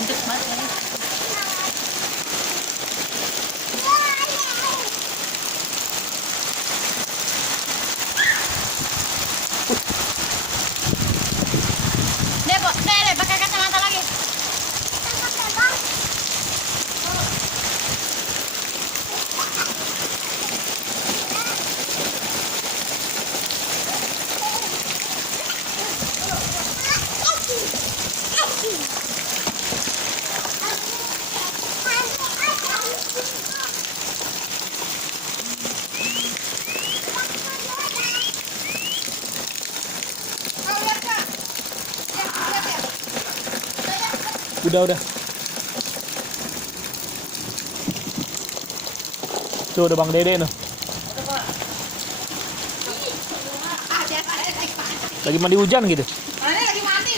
Mandek banget ya. Deh, pakai kacamata lagi. Udah. Tuh udah Bang Dede tuh. Lagi mandi hujan gitu. Lagi mandi.